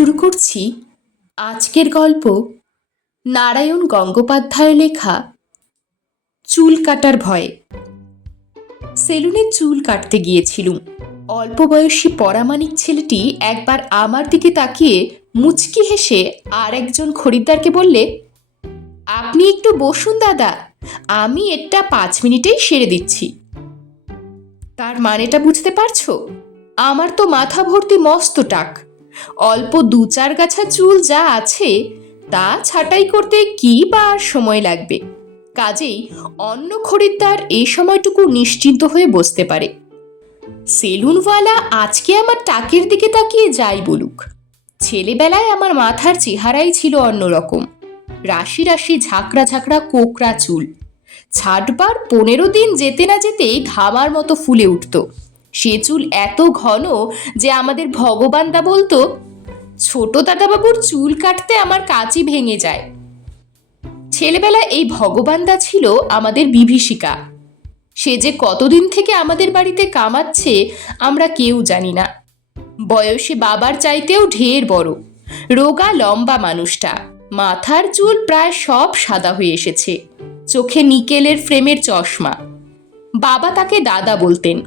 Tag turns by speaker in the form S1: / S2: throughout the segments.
S1: শুরু করছি আজকের গল্প নারায়ণ গঙ্গোপাধ্যায় লেখা চুল কাটার ভয়ে। সেলুনে চুল কাটতে গিয়েছিলুম। অল্প বয়সী পরামানিক ছেলেটি একবার আমার দিকে তাকিয়ে মুচকি হেসে আর একজন খরিদ্দারকে বললে, আপনি একটু বসুন দাদা, আমি এটা পাঁচ মিনিটেই সেরে দিচ্ছি। তার মানেটা বুঝতে পারছ? আমার তো মাথা ভর্তি মস্ত টাক। অল্প দু চার গাছা চুল যা আছে, তা ছাঁটাই করতে কি বা সময় লাগবে? কাজেই অন্য খরিদ্দার এই সময়টুকু নিশ্চিন্ত হয়ে বসতে পারে। সেলুনওয়ালা আজকে আমার টাকের দিকে তাকিয়ে যাই বলুক। ছেলেবেলায় আমার মাথার চেহারাই ছিল অন্যরকম। রাশি রাশি ঝাঁকড়া ঝাঁকড়া কোকড়া চুল। ছাটবার পনেরো দিন যেতে না যেতেই ঘামার মতো ফুলে উঠত। সে চুল এত ঘন যে আমাদের ভগবান ভগবানদা বলতো, ছোট দাদাবাবুর চুল কাটতে আমার কাঁচি ভেঙে যায়। ছেলেবেলায় এই ভগবানদা ছিল আমাদের বিভীষিকা। সে যে কতদিন থেকে আমাদের বাড়িতে কামাচ্ছে, আমরা কেউ জানি না। বয়সে বাবার চাইতেও ঢের বড়, রোগা লম্বা মানুষটা। মাথার চুল প্রায় সব সাদা হয়ে এসেছে, চোখে নিকেলের ফ্রেমের চশমা। বাবা তাকে দাদা বলতেন।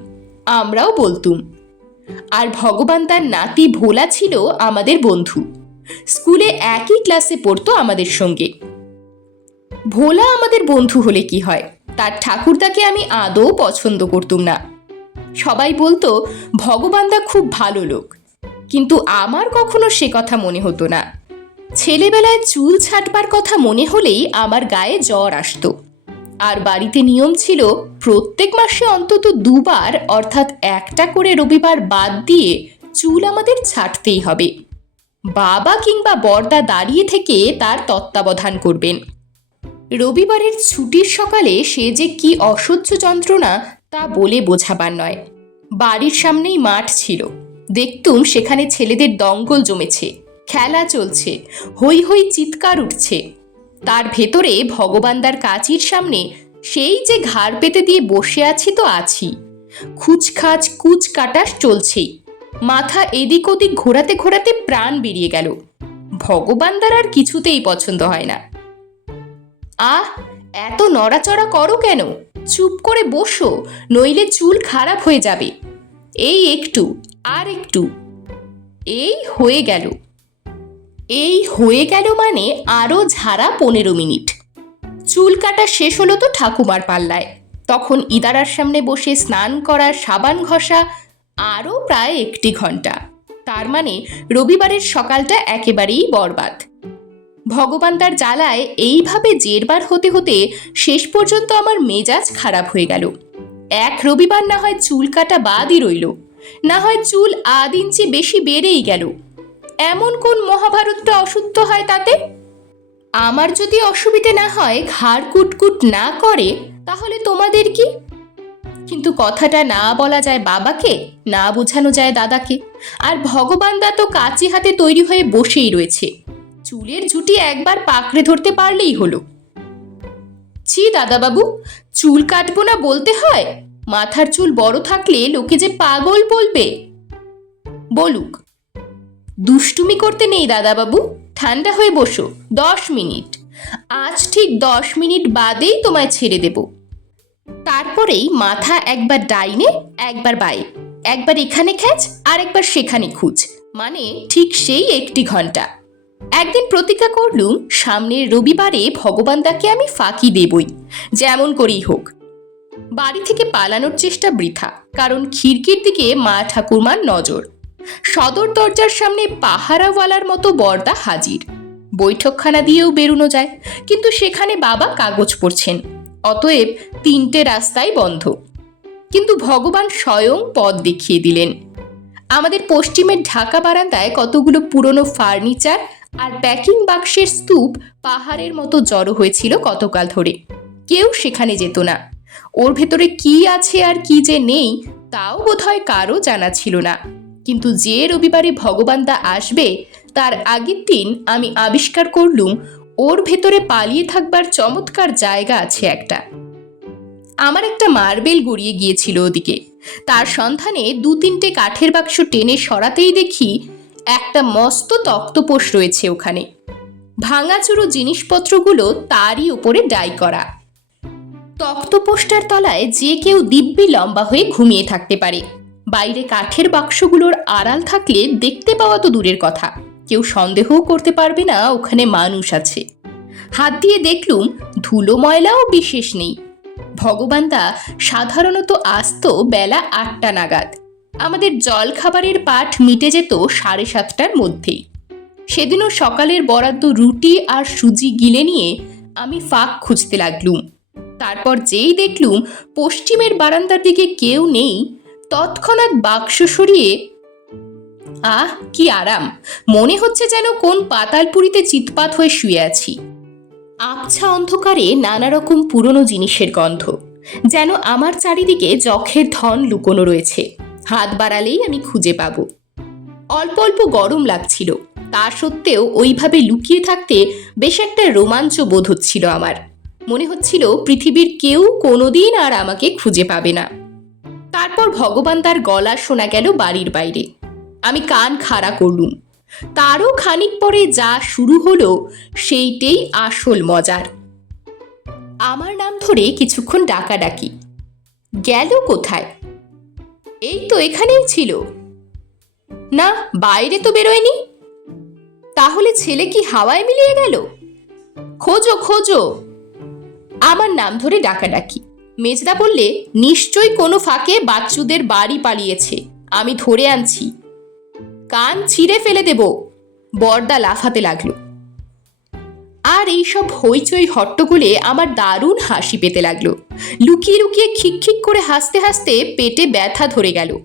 S1: আমরাও বলতুম। আর ভগবান তার নাতি ভোলা ছিল আমাদের বন্ধু। স্কুলে একই ক্লাসে পড়তো আমাদের সঙ্গে। ভোলা আমাদের বন্ধু হলে কি হয়? তার ঠাকুরদাকে আমি আদৌ পছন্দ করতুম না। সবাই বলতো ভগবানদা খুব ভালো লোক। কিন্তু আমার কখনো সে কথা মনে হতো না। ছেলেবেলায় চুল ছাটবার কথা মনে হলেই আমার গায়ে জ্বর আসতো। আর বাড়িতে নিয়ম ছিল প্রত্যেক মাসে অন্তত দুবার, অর্থাৎ একটা করে রবিবার বাদ দিয়ে চুল আমাদের ছাঁটতেই হবে। বাবা কিংবা বর্দা দাঁড়িয়ে থেকে তার তত্ত্বাবধান করবেন। রবিবারের ছুটির সকালে সে যে কি অসহ্য যন্ত্রণা তা বলে বোঝাবার নয়। বাড়ির সামনেই মাঠ ছিল। দেখতুম সেখানে ছেলেদের দঙ্গল জমেছে, খেলা চলছে হই হই চিৎকার উঠছে। তার ভেতরে ভগবানদার কাচির সামনে সেই যে ঘাড় পেতে দিয়ে বসে আছি তো আছি। খুচখাচ কুচ কাটাস চলছেই মাথা এদিক ওদিক ঘোরাতে ঘোরাতে প্রাণ বেরিয়ে গেল। ভগবানদার আর কিছুতেই পছন্দ হয় না। আহ, এত নড়াচড়া করো কেন? চুপ করে বসো, নইলে চুল খারাপ হয়ে যাবে। এই একটু, আর একটু। এই হয়ে গেল। এই হয়ে গেল মানে আরও ঝাড়া পনেরো মিনিট। চুল কাটা শেষ হলো তো ঠাকুমার পাল্লায়। তখন ইদারার সামনে বসে স্নান করা সাবান ঘষা আরও প্রায় একটি ঘণ্টা। তার মানে রবিবারের সকালটা একেবারেই বরবাদ। ভগবান তার জ্বালায় এইভাবে জেরবার হতে হতে শেষ পর্যন্ত আমার মেজাজ খারাপ হয়ে গেল। এক রবিবার না হয় চুল কাটা বাদই রইল। না হয় চুল আধ বেশি বেড়েই গেল। এমন কোন মহাভারতটা অশুদ্ধ হয় তাতে? আমার যদি অসুবিধে না হয়, ঘাড় কুটকুট না করে, তাহলে তোমাদের কি? কিন্তু কথাটা না বলা যায় বাবাকে, না বোঝানো যায় দাদাকে। আর ভগবান দা তো কাচি হাতে তৈরি হয়ে বসেই রয়েছে। চুলের ঝুটি একবার পাকড়ে ধরতে পারলেই হলো। ছি দাদাবাবু, চুল কাটবো না বলতে হয়? মাথার চুল বড় থাকলে লোকে যে পাগল বলবে? বলুক দুষ্টুমি করতে নেই দাদাবাবু। ঠান্ডা হয়ে বসো। দশ মিনিট। আজ ঠিক দশ মিনিট বাদেই তোমায় ছেড়ে দেব। তারপরেই মাথা একবার ডাইনে, একবার বাই একবার এখানে খ্যাচ আর একবার সেখানে খুঁজ। মানে ঠিক সেই একটি ঘণ্টা। একদিন প্রতিজ্ঞা করলুম, সামনের রবিবারে ভগবান তাকে আমি ফাঁকি দেবই। যেমন করেই হোক। বাড়ি থেকে পালানোর চেষ্টা বৃথা। কারণ খিড়কির দিকে মা ঠাকুরমার নজর। সদর দরজার সামনে পাহারাওয়ালার মতো বর্দা হাজির। বৈঠকখানা দিয়েও বেরোনো যায়, কিন্তু সেখানে বাবা কাগজ পড়ছেন। অতএব তিনটে রাস্তাই বন্ধ। কিন্তু ভগবান স্বয়ং পথ দেখিয়ে দিলেন। আমাদের পশ্চিমের ঢাকা বারান্দায় কতগুলো পুরনো ফার্নিচার আর প্যাকিং বাক্সের স্তূপ পাহাড়ের মতো জড়ো হয়েছিল কতকাল ধরে। কেউ সেখানে যেত না। ওর ভেতরে কি আছে আর কি যে নেই, তাও বোধহয় কারও জানা ছিল না। কিন্তু যে রবিবারে ভগবান ভগবানদা আসবে, তার আগের দিন আমি আবিষ্কার করলুম, ওর ভেতরে পালিয়ে থাকবার চমৎকার জায়গা আছে একটা। আমার একটা মার্বেল গড়িয়ে গিয়েছিল ওদিকে। তার সন্ধানে দু তিনটে কাঠের বাক্স টেনে সরাতেই দেখি একটা মস্ত তক্তপোষ রয়েছে ওখানে। ভাঙাচুরো জিনিসপত্রগুলো তারই উপরে ডাই করা। তক্তপোষটার তলায় যে কেউ দিব্যি লম্বা হয়ে ঘুমিয়ে থাকতে পারে। বাইরে কাঠের বাক্সগুলোর আড়াল থাকলে দেখতে পাওয়া তো দূরের কথা। কেউ সন্দেহও করতে পারবে না ওখানে মানুষ আছে। হাত দিয়ে দেখলুম ধুলো ময়লাও বিশেষ নেই। ভগবানদা সাধারণত আসতো বেলা আটটা নাগাদ। আমাদের জল খাবারের পাঠ মিটে যেত সাড়ে সাতটার মধ্যেই। সেদিনও সকালের বরাদ্দ রুটি আর সুজি গিলে নিয়ে আমি ফাঁক খুঁজতে লাগলুম। তারপর যেই দেখলুম পশ্চিমের বারান্দার দিকে কেউ নেই তৎক্ষণাৎ বাক্স সরিয়ে, আহ, কি আরাম। মনে হচ্ছে যেন কোন পাতালপুরিতে চিৎপাত হয়ে শুয়ে আছি। আবছা অন্ধকারে নানা রকম পুরনো জিনিসের গন্ধ, যেন আমার চারিদিকে যখের ধন লুকোনো রয়েছে। হাত বাড়ালেই আমি খুঁজে পাব। অল্প অল্প গরম লাগছিল, তা সত্ত্বেও ওইভাবে লুকিয়ে থাকতে বেশ একটা রোমাঞ্চ বোধ হচ্ছিল আমার। মনে হচ্ছিল পৃথিবীর কেউ কোনোদিন আর আমাকে খুঁজে পাবে না। তারপর ভগবান তার গলা শোনা গেল বাড়ির বাইরে। আমি কান খাড়া করলুম। তারও খানিক পরে যা শুরু হলো, সেইটেই আসল মজার। আমার নাম ধরে কিছুক্ষণ ডাকাডাকি। গেল কোথায়? এই তো এখানেই ছিল। না, বাইরে তো বেরোয়নি। তাহলে ছেলে কি হাওয়ায় মিলিয়ে গেল? খোঁজো খোঁজো। আমার নাম ধরে ডাকাডাকি। মেজদা বললে নিশ্চয়ই কোনো ফাঁকে বাচ্চুদের বাড়ি পালিয়েছে, আমি ধরে আনছি। কান ছিঁড়ে ফেলে দেব। বর্দা লাফাতে লাগল। আর এইসব হইচই হট্টগোলে আমার দারুণ হাসি পেতে লাগল। লুকিয়ে লুকিয়ে খিকখিক করে হাসতে হাসতে পেটে ব্যথা ধরে গেল।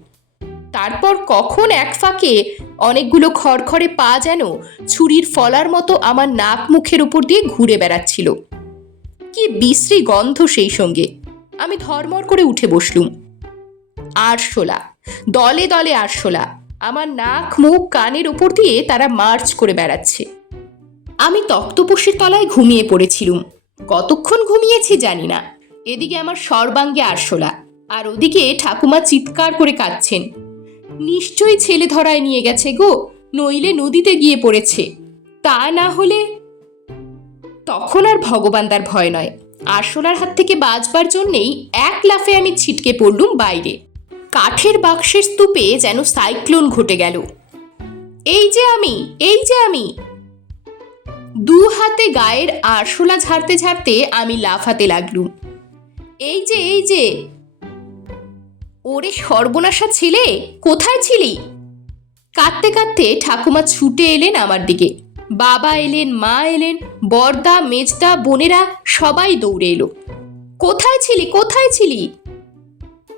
S1: তারপর কখন এক ফাঁকে অনেকগুলো খড়খড়ে পা যেন ছুরির ফলার মতো আমার নাক মুখের উপর দিয়ে ঘুরে বেড়াচ্ছিল। কি বিশ্রী গন্ধ সেই সঙ্গে। আমি ধর্মর করে উঠে বসলুম। আরশোলা, দলে দলে আরশোলা, আমার নাক, মুখ, কানের উপর দিয়ে তারা মার্চ করে বেড়াচ্ছে। আমি তক্তপোষের তলায় ঘুমিয়ে পড়েছিলুম। কতক্ষণ ঘুমিয়েছি জানি না। এদিকে আমার সর্বাঙ্গে আরশোলা, আর ওদিকে ঠাকুমা চিৎকার করে কাঁদছেন। নিশ্চয়ই ছেলে ধরায় নিয়ে গেছে গো, নইলে নদীতে গিয়ে পড়েছে। তা না হলে তখন আর ভগবান তার ভয় নয়। আরশোলার হাত থেকে বাঁচবার জন্যেই এক লাফে আমি ছিটকে পড়লুম বাইরে। কাঠের বাক্সের স্তূপে যেন সাইক্লোন ঘটে গেল। এই যে আমি, এই যে আমি। দু হাতে গায়ের আরশোলা ঝাড়তে ঝাড়তে আমি লাফাতে লাগলুম। এই যে এই যে। ওরে সর্বনাশা ছেলে, কোথায় ছিলি? কাঁদতে কাঁদতে ঠাকুমা ছুটে এলেন আমার দিকে। বাবা এলেন, মা এলেন, বর্দা, মেজদা, বোনেরা সবাই দৌড়ে এলো। কোথায় ছিলি? কোথায় ছিলি?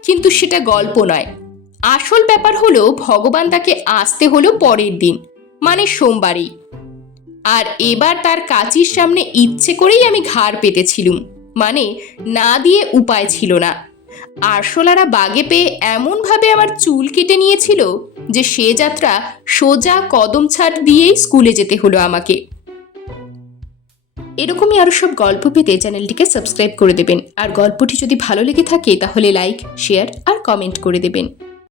S1: কিন্তু সেটা গল্প নয়। আসল ব্যাপার হলো, ভগবান তাকে আসতে হলো পরের দিন মানে সোমবারই। আর এবার তার কাচির সামনে ইচ্ছে করেই আমি ঘাড় পেতেছিলুম মানে না দিয়ে উপায় ছিল না। আরশোলারা বাগে পেয়ে এমনভাবে আমার চুল কেটে নিয়েছিল যে সে যাত্রা সোজা কদম ছাট দিয়েই স্কুলে যেতে হলো আমাকে। এরকমই আরও সব গল্প পেতে চ্যানেলটিকে সাবস্ক্রাইব করে দেবেন। আর গল্পটি যদি ভালো লেগে থাকে তাহলে লাইক, শেয়ার আর কমেন্ট করে দেবেন।